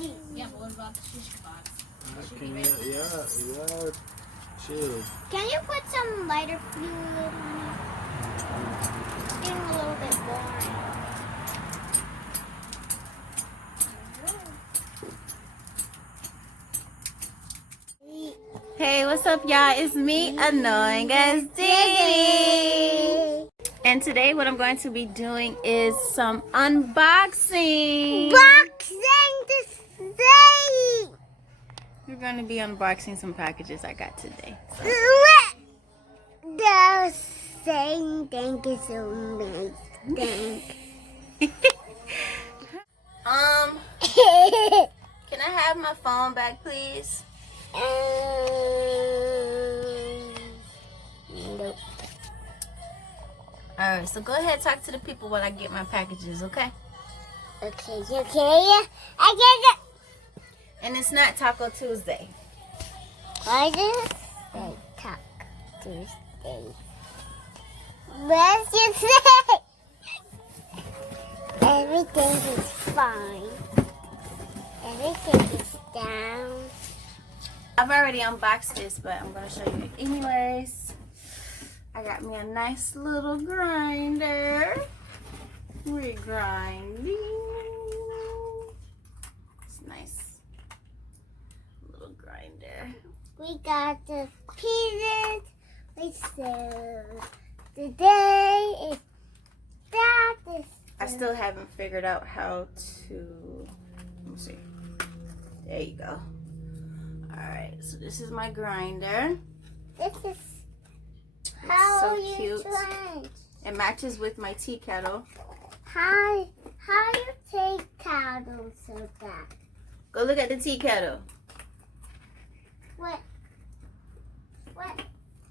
Yeah, but what about the shish kebabs? Yeah, chill. Can you put some lighter fluid on it? It's getting a little bit boring. Hey, what's up, y'all? It's me, Annoying as Diddy. And today what I'm going to be doing is some unboxing. We're going to be unboxing some packages I got today. So. The same thing is amazing. Can I have my phone back, please? Nope. Alright, so go ahead, talk to the people while I get my packages, okay? Okay. I get it. And it's not Taco Tuesday. Why does it Taco Tuesday? What's you say? Everything is fine. Everything is down. I've already unboxed this, but I'm going to show you anyways. I got me a nice little grinder. We're grinding. It's nice. Little grinder. We got the pieces. So today is that is. I still haven't figured out how to. Let me see. There you go. Alright, so this is my grinder. This is It's how so you cute. change. It matches with my tea kettle. How you take candles so that? Go look at the tea kettle. What?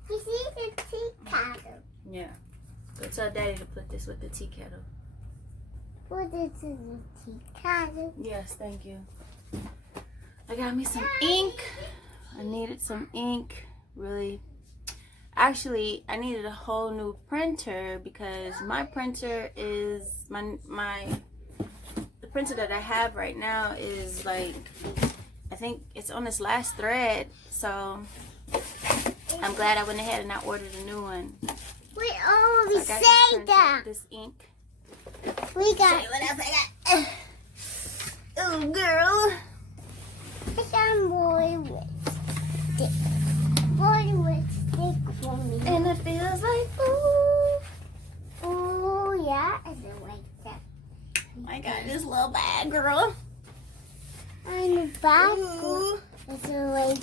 You see the tea kettle? Yeah. Go tell Daddy to put this with the tea kettle. What is in the tea kettle? Yes, thank you. I got me some ink. I needed some ink. Really. Actually, I needed a whole new printer because my printer is the printer that I have right now is like, I think it's on its last thread. So I'm glad I went ahead and I ordered a new one. We already So I got say that. this ink. We got. What else I got? Oh, girl. I got boy with stick. Boy with stick for me. And it feels like, Oh yeah, is it like that? I got this little bag, girl. On the back, Ooh. it's always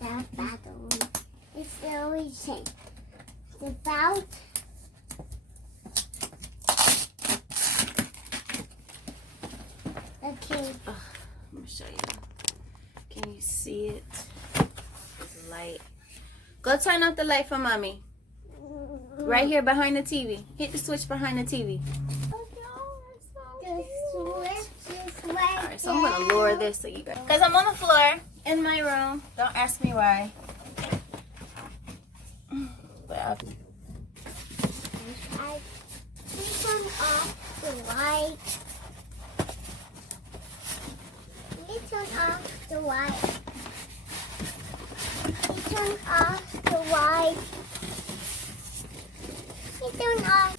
that battle. It's always same. It's about. Okay. Let me show you. Can you see it? It's light. Go turn off the light for mommy. Right here behind the TV. Hit the switch behind the TV. The switch is right Alright, so I'm going to lower this so you guys. Because I'm on the floor in my room. Don't ask me why. But turn off the light. Turn off the light. Turn off the light. Turn off.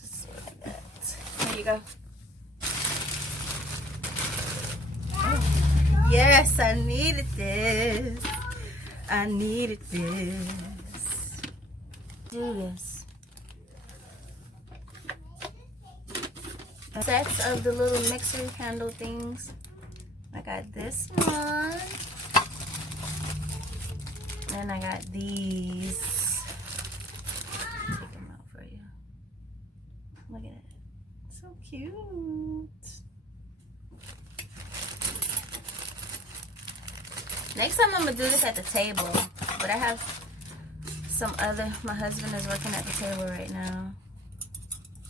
just like that. There you go. Yes, I needed this. I needed this. Do this. Sets of the little mixer handle things. I got this one. And I got these. Take them out for you. Look at it. So cute. Next time I'm going to do this at the table. But I have my husband is working at the table right now.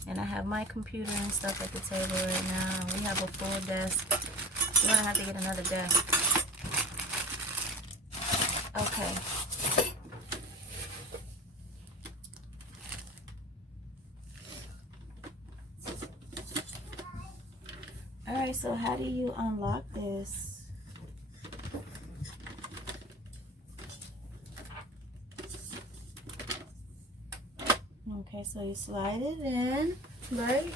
And I have my computer and stuff at the table right now. We have a full desk. We're going to have to get another desk. Okay. Alright, so how do you unlock this? Okay, so you slide it in, right?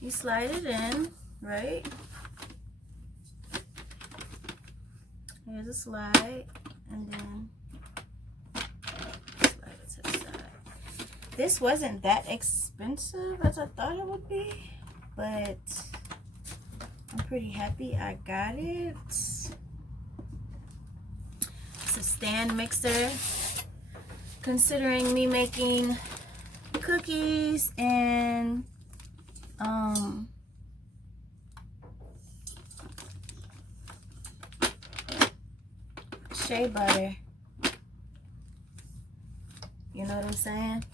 You slide it in, right? Here's a slide, and then slide it to the side. This wasn't that expensive as I thought it would be, but I'm pretty happy I got it. It's a stand mixer. Considering me making cookies and shea butter. You know what I'm saying?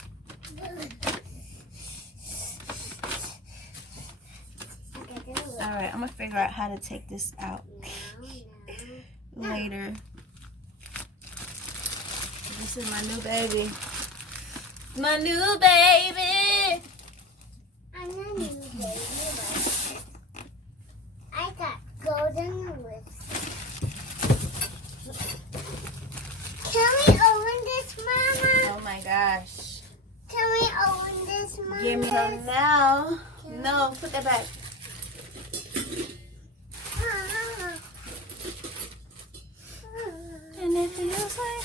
Alright, I'm gonna figure out how to take this out later. This is my new baby. My new baby! I'm not new baby, but I got golden lips. Can we open this, Mama? Oh my gosh. Can we open this, Mama? Give me them now. No, put that back. And it feels like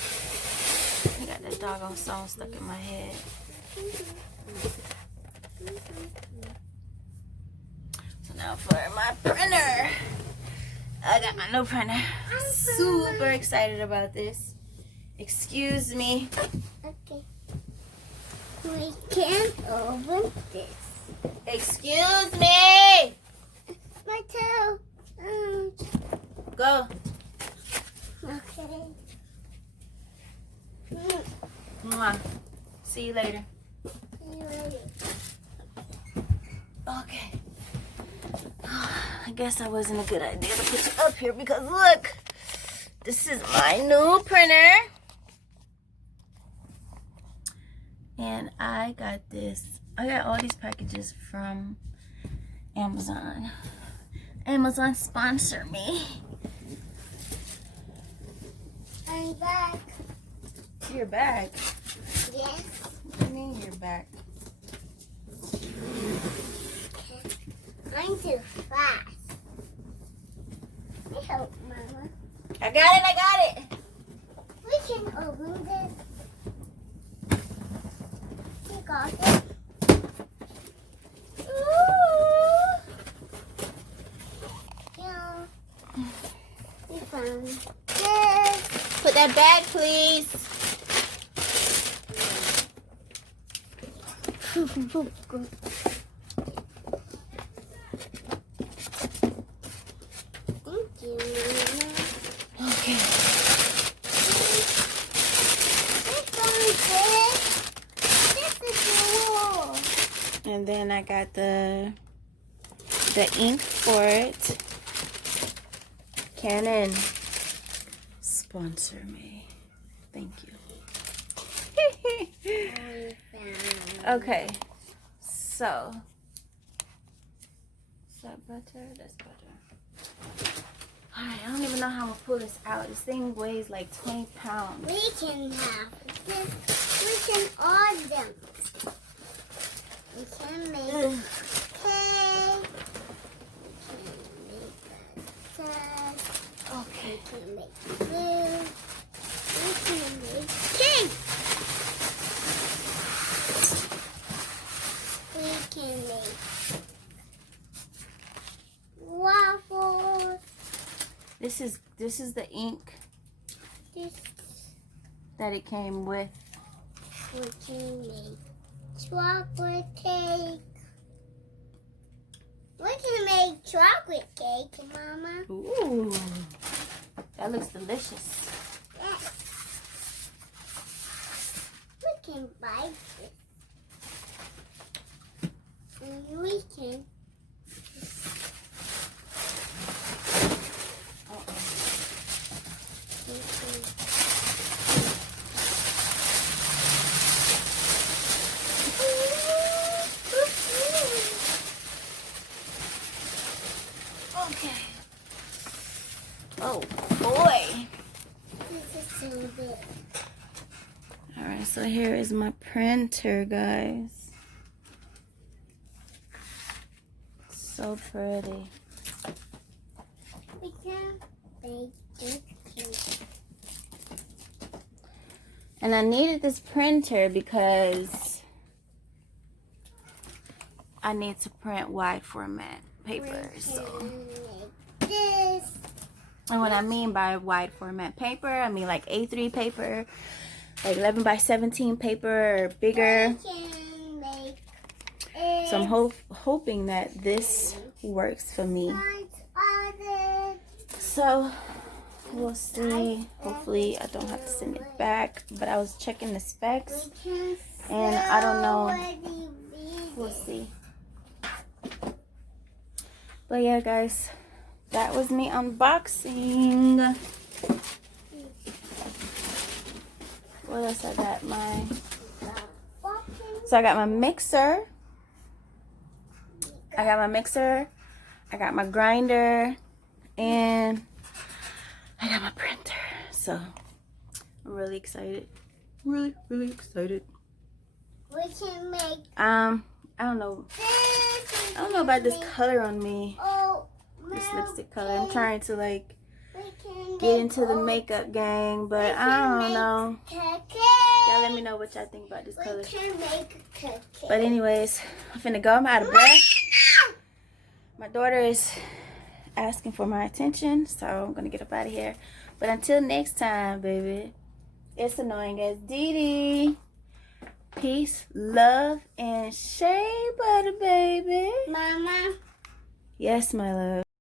I got that doggone song stuck in my head. So now for my printer. I got my new printer. Super excited about this. Excuse me. Okay. We can't open this. Excuse me. My toe. Go. Okay. Mwah. See you later. See you later. Okay. I guess that wasn't a good idea to put you up here because look, this is my new printer. And I got this. I got all these packages from Amazon. Amazon sponsor me. I'm back. You're back. Yes. What do you mean you're back? I'm too fast. I hope, Mama. I got it, I got it. We can open this. You got it. Ooh. Yeah. We found this. Put that back, please. Thank you, Mama. Okay. I found this. This is cool. And then I got the ink for it. Canon, sponsor me. Thank you. Okay, so is that butter? That's butter. Alright, I don't even know how I'm gonna pull this out. This thing weighs like 20 pounds. We can have this. We can all them. We can make cake. We can make Okay. we can make food. We can make cake. We can make waffles. This is the ink This that it came with. we can make chocolate cake. We can make chocolate cake, Mama. Ooh, that looks delicious. Yes. We can buy this. And we can. here is my printer, guys. So pretty. We can make it cute. And I needed this printer because I need to print wide format paper. So, Make this. and what I mean by wide format paper, I mean like A3 paper, like 11 by 17 paper or bigger. We can make So I'm hoping that this works for me. So we'll see. Hopefully I don't have to send it back. But I was checking the specs and I don't know. We'll see. But yeah, guys, that was me unboxing. What else I got? So I got my mixer. I got my grinder, and I got my printer. So I'm really excited. Really excited. We can make I don't know. this. I don't know about this color on me. Oh, This lipstick color. I'm trying to like we can get into the makeup gang, but I don't know. Y'all let me know what y'all think about this color. We can make a cookie. But anyways, I'm finna go. I'm out of breath. My daughter is asking for my attention, so I'm gonna get up out of here. But until next time, baby, it's annoying as Dee Dee. Peace, love, and shea butter, baby. Mama. Yes, my love.